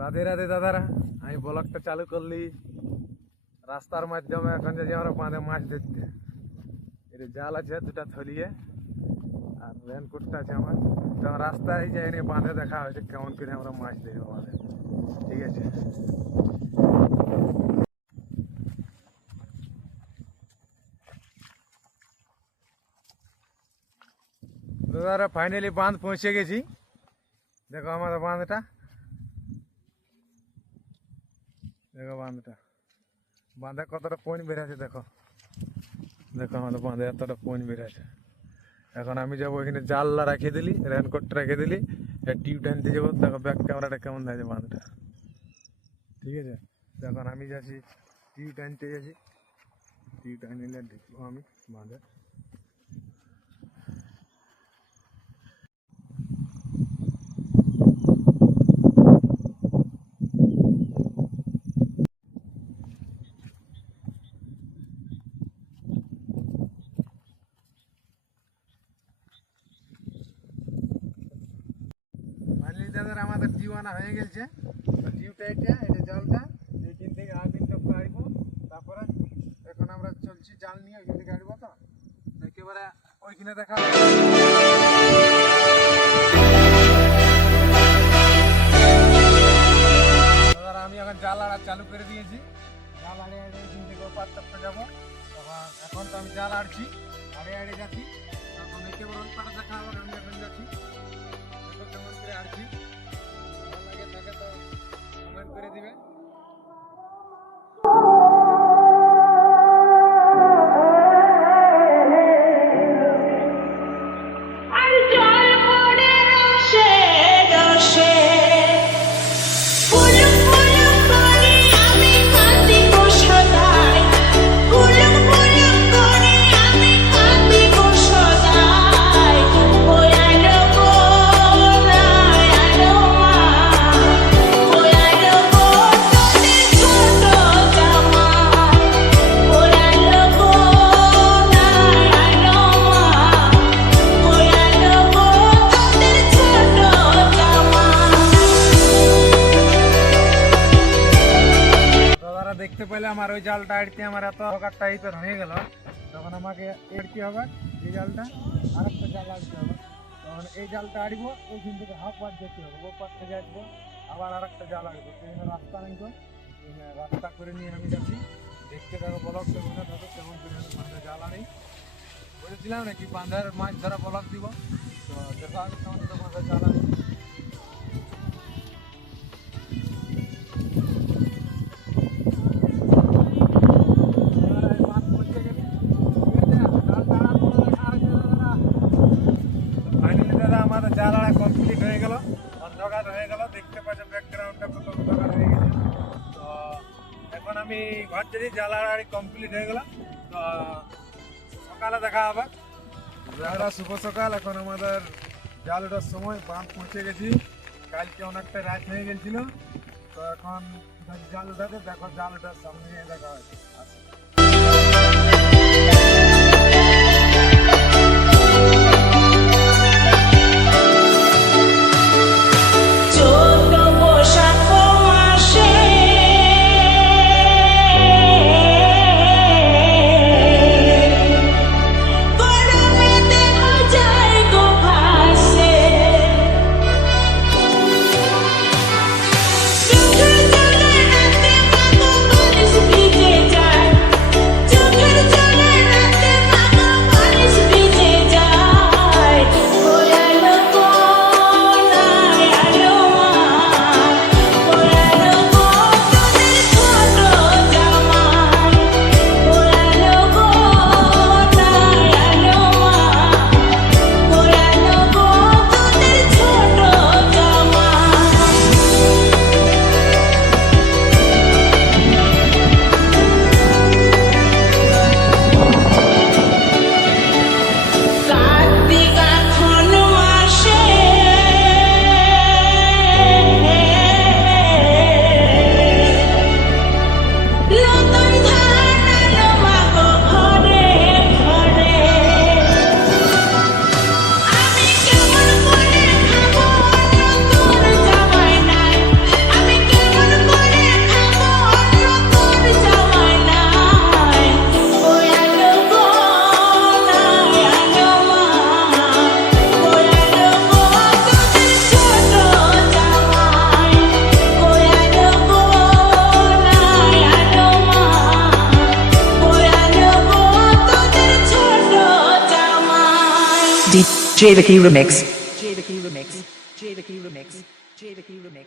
রাধে রাধে দাদারা, আমি ব্লগটা চালু করলি রাস্তার মাধ্যমে। এখন যে আমরা বাঁধে মাছ ধরতে, এটা জাল আছে দুটা থলিয়ে আর রেনকোটটা আছে আমার। তো রাস্তায় যাইনি, বাঁধে দেখা হয়েছে কেমন করে আমরা মাছ ধরি বাঁধে। ঠিক আছে, দাদারা ফাইনালি বাঁধ পৌঁছে গেছি। দেখো আমাদের বাঁধটা, দেখো বাঁধে কতটা পয়েন্ট বেড়েছে। দেখো দেখো আমাদের বাঁধে এতটা পয়েন্ট বেড়েছে। এখন আমি যাবো এখানে, জালটা রেখে দিলি, রেনকোটটা রেখে দিলি, টিউব টানতে যাবো। দেখো ব্যাক ক্যামেরাটা কেমন থাকে বাঁধটা। ঠিক আছে, এখন আমি যাচ্ছি টিউব টানতে, যাচ্ছি টিউব টানিলে দেখবো আমি বাঁধে। দাদার আমাদের জিউ আনা হয়ে গেছে। জিউটা এটা জলটা এইখান থেকে আগুনটা গাড়বো, তারপরে এখন আমরা চলছি জাল নিয়ে ওইখান থেকে গাড়বো। তো একেবারে ওইখানে দেখা দাদারা, আমি এখন জাল আড়া চালু করে দিয়েছি। জাল আড়ে আড়ে ওইখান থেকে ওপার টপকে যাবো। এখন তো আমি জাল আড়ছি, আড়ে আড়ে যাচ্ছি। এখন একেবারে ওই পাড়ে দেখা হবে, আমি এখন যাচ্ছি। কেমন করে আড়ছি, ভালো লাগে থাকে তো কমেন্ট করে দিবে। দেখতে পেলে আমার ওই জালটা আড়তে আমার এত প্রকার টাইপের হয়ে গেল। তখন আমাকে এড়তে হবে এই জালটা, আরেকটা জাল আড়তে হবে। তখন এই জালটা আড়বো, ওইখান থেকে হাফ পাট যেতে হবে, ও পাট থেকে আসবো, আবার আরেকটা জাল আড়বো। সেখানে রাস্তা নেই, তো রাস্তা করে নিয়ে আমি যাচ্ছি। দেখতে থাকো, ব্লগ তো মনে থাকো কেমন করে বাঁধে জাল আনি। বলেছিলাম নাকি বাঁধার মাছ ধরা ব্লগ দিব, তো দেখা হবে কেমন করে বাঁধে জাল আনি। আমাদের জাল আড়া কমপ্লিট হয়ে গেল, অন্ধকার হয়ে গেল। দেখতে পাচ্ছ ব্যাকগ্রাউন্ডটা কত অন্ধকার হয়ে গেছে। তো এখন আমি ঘর যদি জাল আড়াই কমপ্লিট হয়ে গেল, তো সকালে দেখা হবে। দাদা শুভ সকাল। এখন আমাদের জাল ওঠার সময়, বাঁধ পৌঁছে গেছি। কালকে অনেকটা রাত হয়ে গেছিল, তো এখন জাল উঠাতে দেখো, জাল ওঠার সামনে দেখা হয়। DJ Vicky Remix. J Vicky Remix. J Vicky Remix. J Vicky Remix.